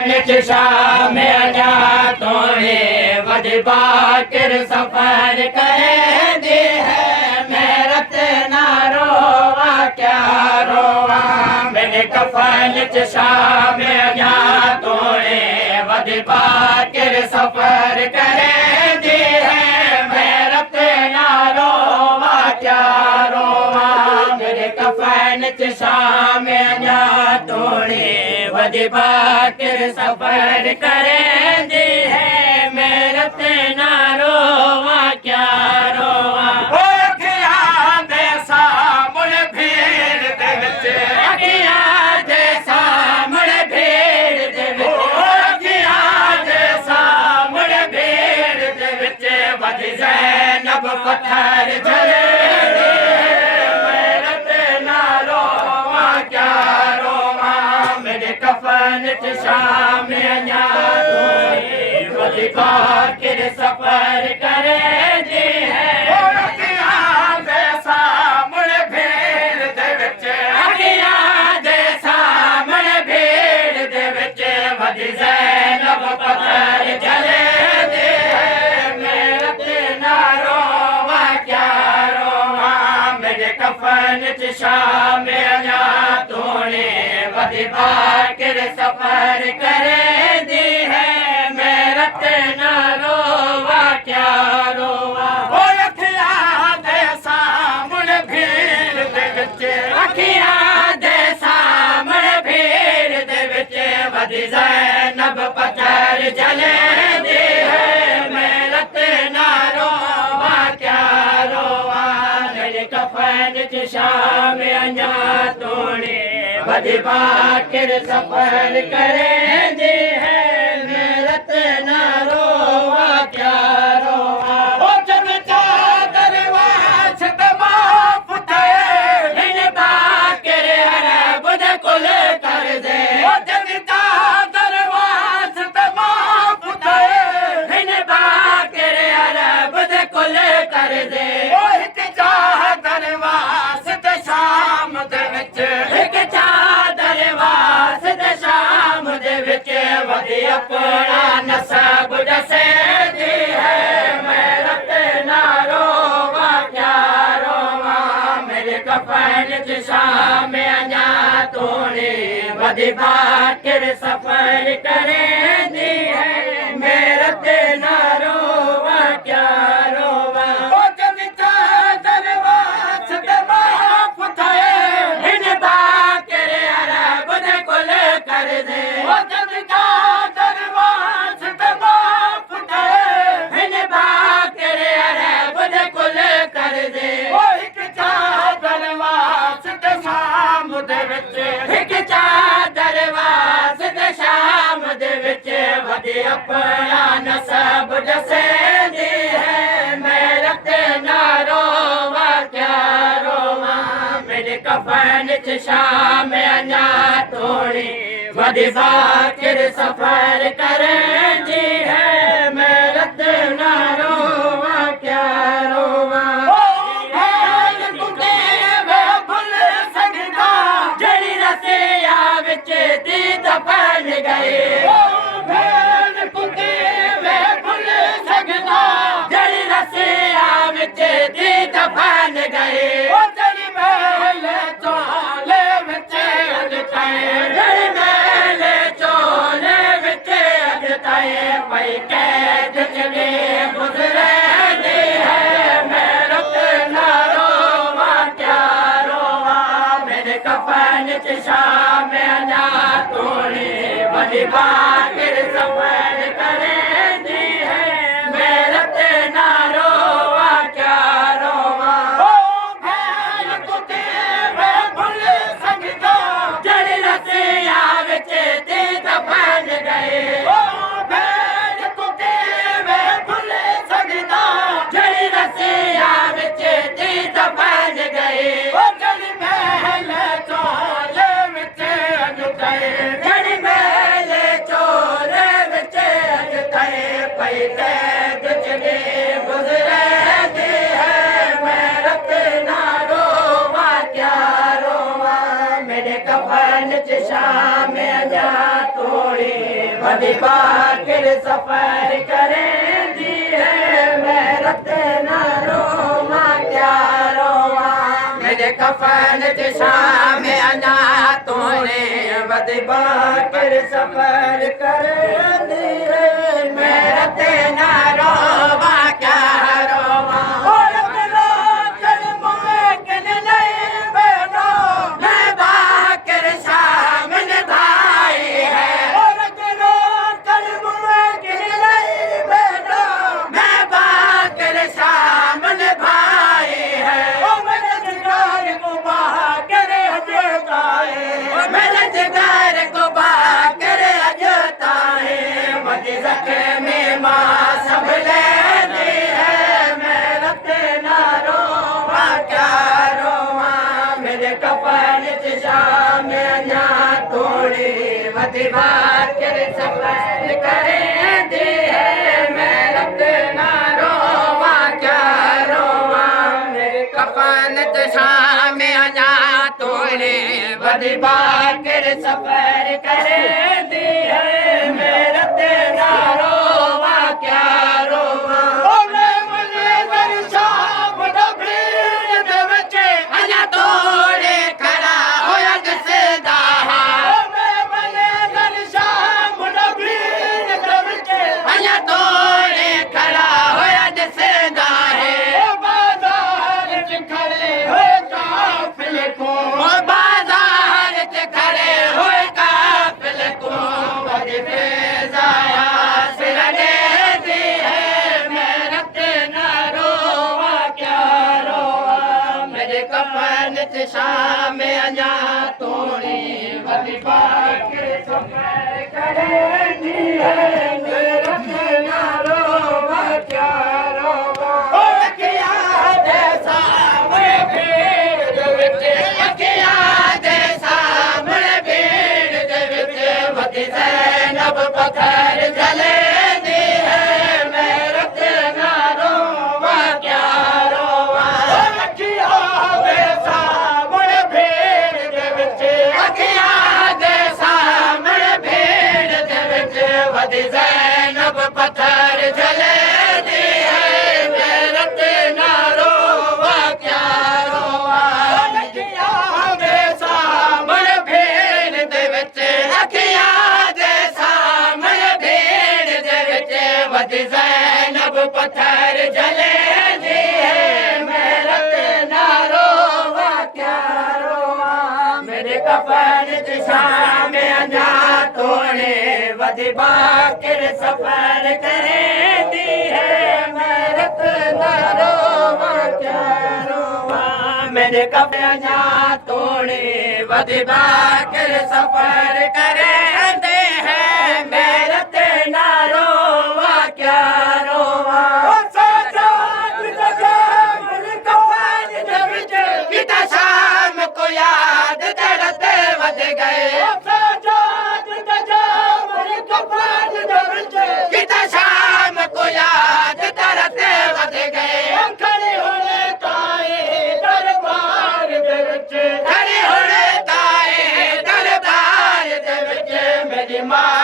शाम अजा तोड़े वजबा किर सफर करे दी है मेरत ना रोवा क्या रोवा मेरे कफन च शाम अजा तोड़े वजबा किर सफर करे दी है मेरत ना रोवा क्या रोवा मेरे कफन च शाम अजा तोड़े वजबा किर सफर करेंदी है मेरत ना रोवा क्या रोवा अखियां दे सामने भीड़ दे विच अखियां दे सामने भीड़ दे विच अखियां दे सामने भीड़ दे विच वज ज़ैनब पत्थर झले मेरत ना रोवा क्या रोवा मेरे कफन च शाम अजा तोड़े वजबा किर सफर करेंदी है अखियां दे सामने भीड़ दे विच अखियां दे सामने भीड़ दे विच वज ज़ैनब पत्थर झले दे मेरत ना रोवा क्या रोवा मेरे कफन च शाम अजा तोड़े वजबा किर सफर करेंदी है मेरत ना रोवा क्या रोवा अखियां दे सामने भीड़ दे विच अखियां दे सामने भीड़ दे विच वज ज़ैनब पत्थर झले दी है मेरत ना रोवा क्या रोवा मेरे कफन च शाम अजा तोड़े वजबा किर सफर करेंदी है मेरत ना रोवा क्या रोवा जब चादर वास तमाम थे इन बाकिर अरब दे कुल कर दे जब चादर वास तमाम थे इन बाकिर अरब दे कुल कर दे एक चादर वास ते शाम दे विच एक चादर वास ते शाम दे विच वधी अपना नसब दसे दी है मेरत ना रोवा क्या रोवा मेरे कफन च शाम अजा तोड़े वजबा किर सफर करेंदी है मेरत ना रोवा क्या रोवा जब चादर वास तमाम थे इन बाकिर अरब दे कुल कर दे जब चादर वास तमाम थे इन बाकिर अरब दे कुल कर दे एक चादर वास ते शाम दे विच एक चादर वास ते शाम दे विच वधी अपना नसब दसे दी है मेरत ना रोवा क्या रोवा मेरे कफन च शाम अजा तोड़े वजबा किर सफर करेंदी है मेरत ना रोवा क्या रोवा जड़ी रसिया विच दी दफन गए जड़ी रसिया विच दी दफन गए जड़ी महल चोले विच अजताए जड़ी महल चोले विच अजताए पई कैद चले गुजरे दी है मेरत ना रोवा क्या रोवा मेरे कफन च शाम अजा तोड़े वजबा किर सफर करेंदी है मेरत ना रोवा क्या रोवा जड़ी रसिया विच दी दफन गए जड़ी रसिया विच दी दफन गए जड़ी महल चोले विच अजताए जड़ी महल चोले विच अजताए वधी बाकर सफर करेंदी है मैं रत न रोवा क्या रोवा मेरे कफन च शाम अना तोने वधी बाकर सफर करेंदी है मैं रत न रोवा क्या रोवा वधी बाकर सफर करेंदी है मैं रत न रोवा क्या रोवा मेरे कफन च शाम अना तोड़े वधी बाकर सफर करेंदी है मैं रत न रोवा क्या रोवा शाम अना तोड़े वधी बाकर सफर करेंदी है मैं रत न रोवा क्या रोवा अखिया दे सामने भीड़ दे विच अखिया दे सामने भीड़ दे विच वधी ज़ैनब पत्थर जलेंदी है मैं रत न रोवा क्या रोवा अखिया वधी ज़ैनब पत्थर जलेंदी है मैं रत न रोवा क्या रोवा अखियां दे सामने भीड़ दे विच अखियां दे सामने भीड़ दे विच वधी ज़ैनब पत्थर जलेंदी है मैं रत न रोवा क्या रोवा मेरे कफन च शाम अना तोड़े वधी बाकर सफर करेंदी है मैं रत न रोवा क्या रोवा मेरे कफना तोड़े वधी बाकर सफर करेंदी है मैं रत न रोवा क्या रोवा किता शाम को याद दर्द वध गए किता शाम को याद दर्द वध गए खड़े होने ताए दरबार दे विच खड़े होने ताए दरबार दे विच मेरी मां